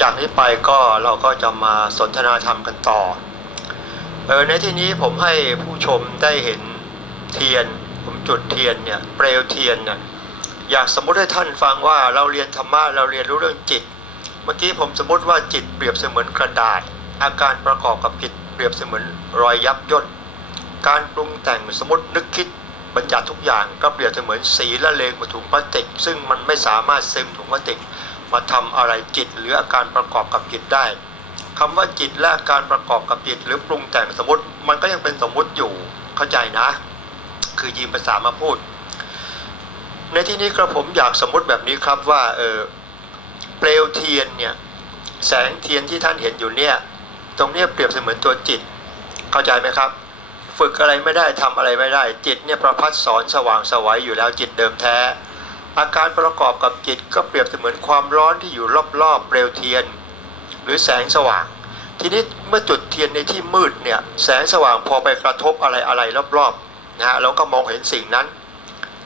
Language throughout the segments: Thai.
จากนี้ไปก็เราก็จะมาสนทนาธรรมกันต่อในที่นี้ผมให้ผู้ชมได้เห็นเทียน ผมจุดเทียนเนี่ยเปลวเทียนเนี่ยอยากสมมุติให้ท่านฟังว่าเราเรียนธรรมะเราเรียนรู้เรื่องจิต เมื่อกี้ผมสมมติว่าจิตเปรียบเสมือนกระดาษ อาการประกอบกับจิตเปรียบเสมือนรอยยับย่นการปรุงแต่งสมมตินึกคิดบัญญัติทุกอย่างก็เปรียบเสมือนสีละเลงมาถุงพลาสติก ซึ่งมันไม่สามารถซึมถุงพลาสติก มาทำอะไรจิตหรืออาการประกอบกับจิตได้คำว่าจิตและอาการประกอบกับจิตหรือปรุงแต่งสมมติมันก็ยังเป็นสมมติอยู่เข้าใจนะ คือยืมภาษามาพูด ในที่นี้ครับผมอยากสมมติแบบนี้ครับว่าเออเปลวเทียนเนี่ยแสงเทียนที่ท่านเห็นอยู่เนี่ย ตรงเนี้ยเปรียบเสมือนตัวจิต เข้าใจไหมครับฝึกอะไรไม่ได้ทำอะไรไม่ได้ จิตเนี่ยประพัดสอนสว่างสวัยอยู่แล้วจิตเดิมแท้ อาการประกอบกับจิตก็เปรียบเสมือนความร้อนที่อยู่รอบๆเปลวเทียน หรือแสงสว่าง ทีนี้เมื่อจุดเทียนในที่มืดเนี่ยแสงสว่างพอไปกระทบอะไรอะไรรอบๆนะฮะเราก็มองเห็นสิ่งนั้น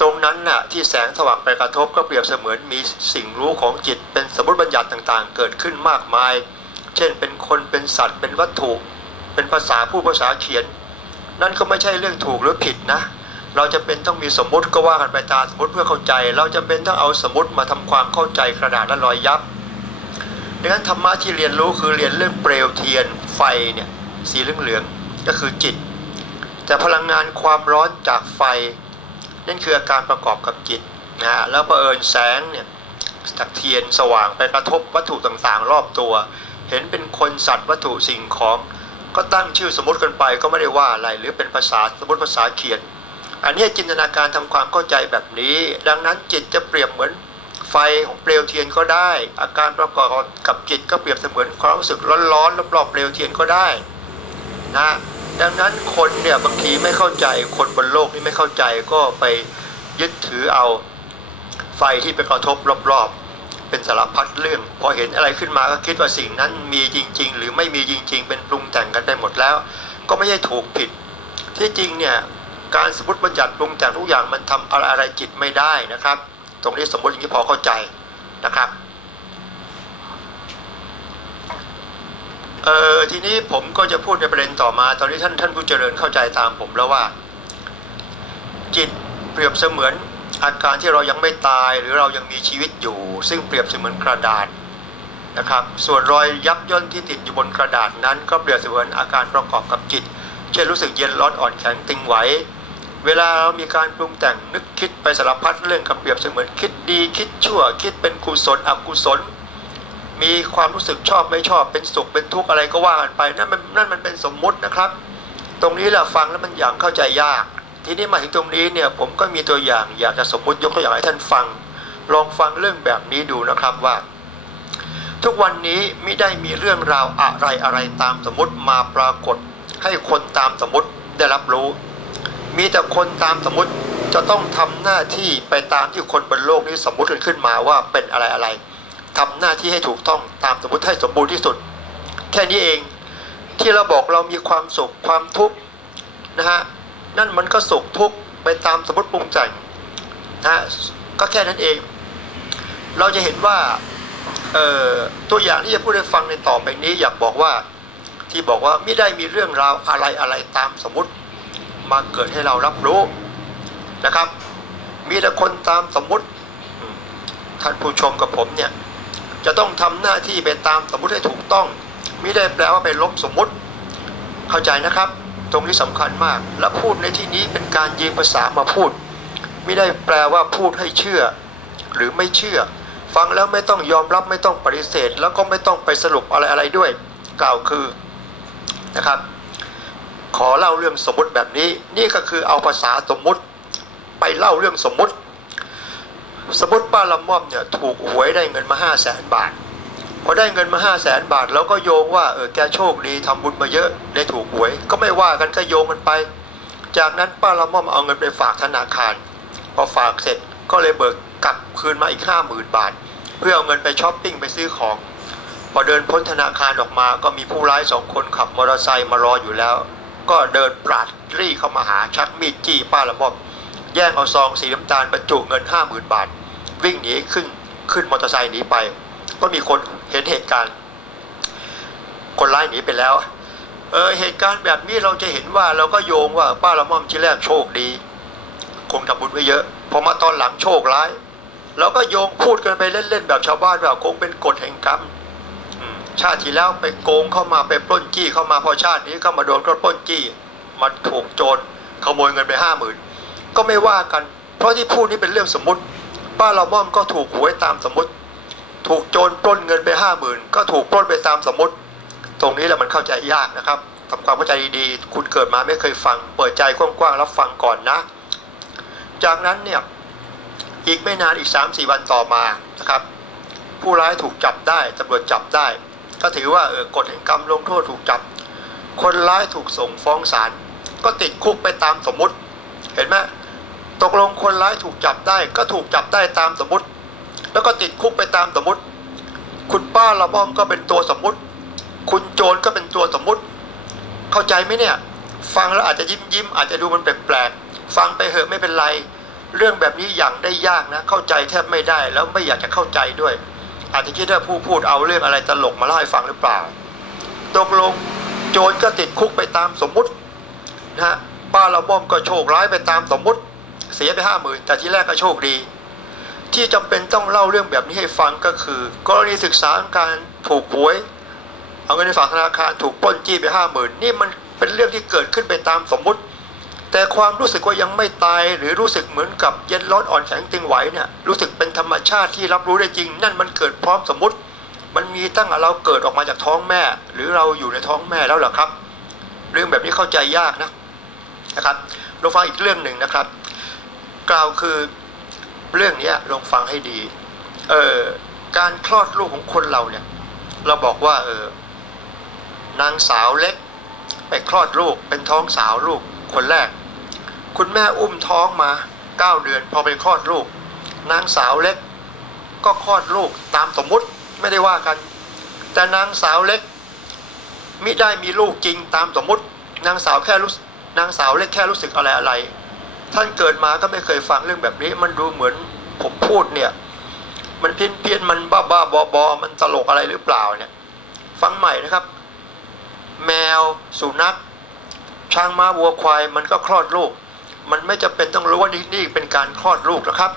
ตรงนั้นน่ะที่แสงสว่างไปกระทบก็เปรียบเสมือนมีสิ่งรู้ของจิตเป็นสมมติบัญญัติต่างๆ เกิดขึ้นมากมาย เช่นเป็นคนเป็นสัตว์เป็นวัตถุ เป็นภาษาผู้ภาษาเขียน นั่นก็ไม่ใช่เรื่องถูกหรือผิดนะ เราจะเป็นต้องมีสมมติก็ว่ากันไปตามสมมติเพื่อเข้าใจ เราจะเป็นต้องเอาสมมติมาทำความเข้าใจกระดาษและรอยยับดังนั้นธรรมะที่เรียนรู้คือเรียนเรื่องเปลวเทียนไฟเนี่ยสีเหลืองๆก็คือจิต แต่พลังงานความร้อนจากไฟ นั่นคืออาการประกอบกับจิตนะฮะแล้วเผอิญแสงเนี่ยจากเทียนสว่างไปกระทบวัตถุต่างๆ รอบตัว เห็นเป็นคนสัตว์วัตถุสิ่งของ ก็ตั้งชื่อสมมติกันไปก็ไม่ได้ว่าอะไร หรือเป็นภาษาสมมติภาษาเขียน อันนี้จินตนาการทำความเข้าใจแบบนี้ ดังนั้นจิตจะเปรียบเหมือนไฟของเปลวเทียนก็ได้ อาการประกอบกับจิตก็เปรียบเสมือนความรู้สึกร้อนๆรอบๆเปลวเทียนก็ได้นะดังนั้นคนเนี่ยบางทีไม่เข้าใจคนบนโลกนี่ไม่เข้าใจก็ไปยึดถือเอาไฟที่ไปกระทบรอบๆ เป็นสารพัดเรื่อง พอเห็นอะไรขึ้นมาก็คิดว่าสิ่งนั้นมีจริง ๆ หรือไม่มีจริง ๆ เป็นปรุงแต่งกันได้หมดแล้ว ก็ไม่ใช่ถูกผิด ที่จริงเนี่ย การสมมติบัญญัติปรุงแต่งทุกอย่างมันทำอะไรอะไรจิตไม่ได้นะครับ ตรงนี้สมมติอย่างนี้พอเข้าใจนะครับเออทีนี้ผมก็จะพูดในประเด็นต่อมา ตอนนี้ท่านท่านผู้เจริญเข้าใจตามผมแล้วว่า จิตเปรียบเสมือนอาการที่เรายังไม่ตายหรือเรายังมีชีวิตอยู่ ซึ่งเปรียบเสมือนกระดาษนะครับ ส่วนรอยยับย่นที่ติดอยู่บนกระดาษนั้น ก็เปรียบเสมือนอาการประกอบกับจิต เช่นรู้สึกเย็นร้อนอ่อนแข็งตึงไหว เวลาเรามีการปรุงแต่งนึกคิดไปสารพัดเรื่องกับเปรียบเสมือนคิดดีคิดชั่ว คิดเป็นกุศลอกุศล มีความรู้สึกชอบไม่ชอบเป็นสุขเป็นทุกข์อะไรก็ว่ากันไปนั่นมันนั่นมันเป็นสมมุตินะครับ ตรงนี้แหละฟังแล้วมันอย่างเข้าใจยาก ทีนี้มาถึงตรงนี้เนี่ยผมก็มีตัวอย่างอยากจะสมมติยกตัวอย่างให้ท่านฟัง ลองฟังเรื่องแบบนี้ดูนะครับว่า ทุกวันนี้ไม่ได้มีเรื่องราวอะไรอะไรตามสมมติมาปรากฏ ให้คนตามสมมติได้รับรู้ มีแต่คนตามสมมติจะต้องทำหน้าที่ไปตามที่คนบนโลกนี้สมมติกันขึ้นมาว่าเป็นอะไรอะไรทำหน้าที่ให้ถูกต้องตามสมมติให้สมบูรณ์ที่สุด แค่นี้เองที่เราบอกเรามีความสุขความทุกข์นะฮะนั่นมันก็สุขทุกข์ไปตามสมมติปรุงแต่งนะฮะก็แค่นั้นเอง เราจะเห็นว่าเอ่อตัวอย่างที่จะพูดให้ฟังในต่อไปนี้อยากบอกว่าที่บอกว่าไม่ได้มีเรื่องราวอะไรอะไรตามสมมติ มาเกิดให้เรารับรู้นะครับ มีแต่คนตามสมมุติท่านผู้ชมกับผมเนี่ยจะต้องทำหน้าที่ไปตามสมมุติให้ถูกต้องไม่ได้แปลว่าไปลบสมมุติ เข้าใจนะครับ ตรงนี้สำคัญมาก และพูดในที่นี้เป็นการยืมภาษามาพูด ไม่ได้แปลว่าพูดให้เชื่อ หรือไม่เชื่อ ฟังแล้วไม่ต้องยอมรับไม่ต้องปฏิเสธ แล้วก็ไม่ต้องไปสรุปอะไรอะไรด้วย กล่าวคือนะครับ ขอเล่าเรื่องสมมติแบบนี้ นี่ก็คือเอาภาษาสมมุติ ไปเล่าเรื่องสมมุติ สมมติป้าละม่อมเนี่ยถูกหวยได้เงินมาห้าแสนบาทพอได้เงินมาห้าแสนบาท แล้วก็โยงว่าเออแกโชคดีทำบุญมาเยอะได้ถูกหวย ก็ไม่ว่ากันก็โยงกันไป จากนั้นป้าละม่อมเอาเงินไปฝากธนาคาร พอฝากเสร็จก็เลยเบิกกลับคืนมาอีกห้าหมื่นบาท เพื่อเอาเงินไปช้อปปิ้งไปซื้อของ พอเดินพ้นธนาคารออกมาก็มีผู้ร้ายสองคนขับมอเตอร์ไซค์มารออยู่แล้ว ก็เดินปราดรีเข้ามาหาชักมีดจี้ป้าละม่อม แย่งเอาซองสีน้ำตาลบรรจุเงินห้าหมื่นบาท วิ่งหนีขึ้นขึ้นมอเตอร์ไซค์หนีไป ก็มีคนเห็นเหตุการณ์ คนร้ายหนีไปแล้วเออเหตุการณ์แบบนี้เราจะเห็นว่าเราก็โยงว่าป้าละม่อมที่แรกโชคดี คงทำบุญไว้เยอะพอมาตอนหลังโชคร้ายเราก็โยงพูดกันไปเล่นๆแบบชาวบ้านว่าคงเป็นกฎแห่งกรรม ชาติที่แล้วไปโกงเข้ามาไปปล้นจี้เข้ามาพอชาตินี้ก็มาโดนก็ปล้นจี้มาถูกโจรขโมยเงินไปห้าหมื่นก็ไม่ว่ากัน เพราะที่พูดนี่เป็นเรื่องสมมติ ป้าละม่อมก็ถูกหวยตามสมมติ ถูกโจรปล้นเงินไปห้าหมื่นก็ถูกปล้นไปตามสมมติ ตรงนี้แหละมันเข้าใจยากนะครับทำความเข้าใจดีๆ คุณเกิดมาไม่เคยฟัง เปิดใจกว้างๆรับฟังก่อนนะ จากนั้นเนี่ยอีกไม่นานอีก3าสี่วันต่อมานะครับ ผู้ร้ายถูกจับได้ตำรวจจับได้ ก็ถือว่าเออกฎแห่งกรรมลงโทษถูกจับ คนร้ายถูกส่งฟ้องศาลก็ติดคุกไปตามสมมติ เห็นไหมตกลงคนร้ายถูกจับได้ ก็ถูกจับได้ตามสมมติ แล้วก็ติดคุกไปตามสมมติ คุณป้าละม่อมก็เป็นตัวสมมติ คุณโจรก็เป็นตัวสมมุติ เข้าใจไหมเนี่ย ฟังแล้วอาจจะยิ้มยิ้มอาจจะดูมันแปลกๆฟังไปเหอะไม่เป็นไร เรื่องแบบนี้อย่างได้ยากนะ เข้าใจแทบไม่ได้แล้วไม่อยากจะเข้าใจด้วย อาจจะคิดว่าผู้พูดเอาเรื่องอะไรตลกมาเล่าให้ฟังหรือเปล่า ตกลงโจรก็ติดคุกไปตามสมมุตินะฮะป้าละม่อมก็โชคร้ายไปตามสมมุติ เสียไปห้าหมื่นแต่ที่แรกก็โชคดี ที่จำเป็นต้องเล่าเรื่องแบบนี้ให้ฟังก็คือกรณีศึกษาการถูกหวย เอาเงินในฝากธนาคารถูกปล้นจี้ไปห้าหมื่นนี่มันเป็นเรื่องที่เกิดขึ้นไปตามสมมุติ แต่ความรู้สึกว่ายังไม่ตายหรือรู้สึกเหมือนกับเย็นร้อนอ่อนแข็งตึงไหวเนี่ยรู้สึกเป็นธรรมชาติที่รับรู้ได้จริง นั่นมันเกิดพร้อมสมมติ มันมีตั้งแต่เราเกิดออกมาจากท้องแม่ หรือเราอยู่ในท้องแม่แล้วหรอครับ เรื่องแบบนี้เข้าใจยากนะนะครับลองฟังอีกเรื่องหนึ่งนะครับ กล่าวคือเรื่องนี้ลองฟังให้ดีเออการคลอดลูกของคนเราเนี่ย เราบอกว่าเออนางสาวเล็ก ไปคลอดลูกเป็นท้องสาวลูกคนแรก คุณแม่อุ้มท้องมาเก้าเดือน พอไปคลอดลูก นางสาวเล็ก ก็คลอดลูกตามสมมุติไม่ได้ว่ากัน แต่นางสาวเล็กมิได้มีลูกจริงตามสมมุติ นางสาวแค่รู้นางสาวเล็กแค่รู้สึกอะไรอะไร ท่านเกิดมาก็ไม่เคยฟังเรื่องแบบนี้ มันดูเหมือนผมพูดเนี่ย มันเพี้ยนเพี้ยนมันบ้าบ้าบอบอมันตลกอะไรหรือเปล่าเนี่ย ฟังใหม่นะครับ แมวสุนัขช้างม้าวัวควายมันก็คลอดลูก มันไม่จำเป็นต้องรู้ว่านี่นี่เป็นการคลอดลูกนะครับ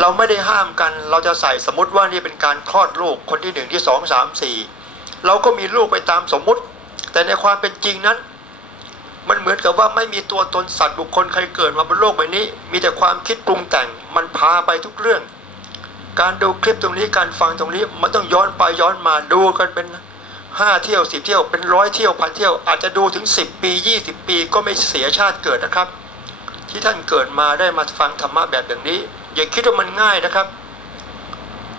เราไม่ได้ห้ามกัน เราจะใส่สมมติว่านี่เป็นการคลอดลูกคนที่หนึ่งที่สองสามสี่เราก็มีลูกไปตามสมมุติ แต่ในความเป็นจริงนั้น มันเหมือนกับว่าไม่มีตัวตนสัตว์บุคคลใครเกิดมาบนโลกใบนี้ มีแต่ความคิดปรุงแต่งมันพาไปทุกเรื่อง การดูคลิปตรงนี้การฟังตรงนี้มันต้องย้อนไปย้อนมาดูกันเป็น ห้าเที่ยวสิบเที่ยวเป็นร้อยเที่ยวพันเที่ยวอาจจะดูถึงสิบปียี่สิบปีก็ไม่เสียชาติเกิดนะครับ ที่ท่านเกิดมาได้มาฟังธรรมะแบบอย่างนี้ อย่าคิดว่ามันง่ายนะครับ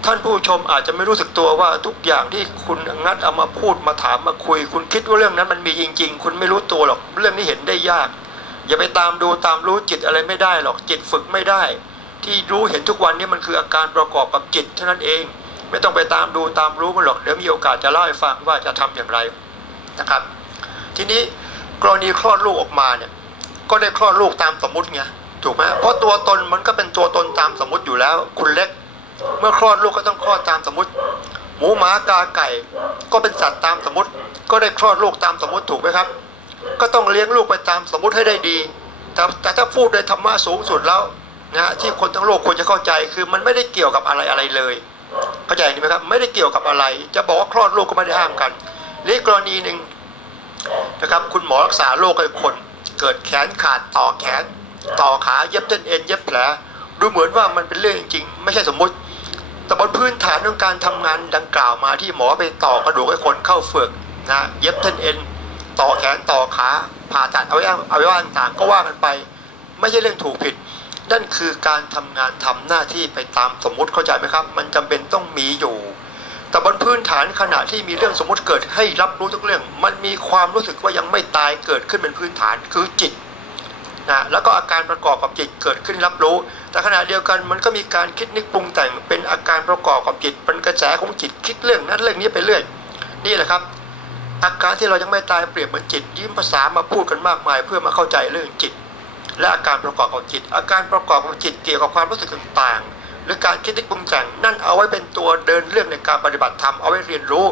ท่านผู้ชมอาจจะไม่รู้สึกตัวว่าทุกอย่างที่คุณงัดเอามาพูดมาถามมาคุย คุณคิดว่าเรื่องนั้นมันมีจริง ๆ คุณไม่รู้ตัวหรอกเรื่องนี้เห็นได้ยาก อย่าไปตามดูตามรู้จิตอะไรไม่ได้หรอกจิตฝึกไม่ได้ ที่รู้เห็นทุกวันนี้มันคืออาการประกอบกับจิตเท่านั้นเอง ไม่ต้องไปตามดูตามรู้มันหรอกเดี๋ยวมีโอกาสจะเล่าให้ฟังว่าจะทำอย่างไรนะครับ ทีนี้กรณีคลอดลูกออกมาเนี่ย ก็ได้คลอดลูกตามสมมติไงถูกไหมเพราะตัวตนมันก็เป็นตัวตนตามสมมติอยู่แล้ว คุณเล็ก เมื่อคลอดลูกก็ต้องคลอดตามสมมติ หมูหมากาไก่ ก็เป็นสัตว์ตามสมมติ ก็ได้คลอดลูกตามสมมติถูกไหมครับ ก็ต้องเลี้ยงลูกไปตามสมมติให้ได้ดี แต่แต่ถ้าพูดโดยธรรมะสูงสุดแล้วนะที่คนทั้งโลกควรจะเข้าใจคือมันไม่ได้เกี่ยวกับอะไรอะไรเลย เข้าใจไหมครับไม่ได้เกี่ยวกับอะไร จะบอกว่าคลอดลูกก็ไม่ได้ห้ามกันหรืออีกกรณีหนึ่งนะครับคุณหมอรักษาโรคให้คน เกิดแขนขาดต่อแขน ต่อขาเย็บเส้นเอ็นเย็บแผลดูเหมือนว่ามันเป็นเรื่องจริง ไม่ใช่สมมติ แต่บนพื้นฐานของการทำงานดังกล่าวมาที่หมอไปต่อกระดูกให้คนเข้าเฟือกนะเย็บเส้นเอ็นต่อแขนต่อขาผ่าตัดเอาไว้เอาไว้ว่าต่างก็ว่ากันไป ไม่ใช่เรื่องถูกผิด นั่นคือการทำงานทำหน้าที่ไปตามสมมุติเข้าใจไหมครับ มันจำเป็นต้องมีอยู่ แต่บนพื้นฐานขณะที่มีเรื่องสมมติเกิดให้รับรู้ทุกเรื่อง มันมีความรู้สึกว่ายังไม่ตายเกิดขึ้นเป็นพื้นฐานคือจิตนะแล้วก็อาการประกอบกับจิตเกิดขึ้นรับรู้ แต่ขณะเดียวกันมันก็มีการคิดนึกปรุงแต่งเป็นอาการประกอบกับจิตเป็นกระแสของจิตคิดเรื่องนั้นเรื่องนี้ไปเรื่อย นี่แหละครับ อาการที่เรายังไม่ตายเปรียบเหมือนจิตยิ้มภาษามาพูดกันมากมาย เพื่อมาเข้าใจเรื่องจิต และอาการประกอบของจิต อาการประกอบของจิตเกี่ยวกับความรู้สึกต่างๆ หรือการคิดที่ปรุงแต่งนั่นเอาไว้เป็นตัวเดินเรื่องในการปฏิบัติธรรมเอาไว้เรียนรู้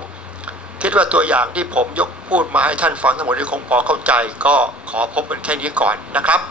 คิดว่าตัวอย่างที่ผมยกพูดมาให้ท่านฟังทั้งหมดนี้คงพอเข้าใจ ก็ขอพบเป็นแค่นี้ก่อนนะครับ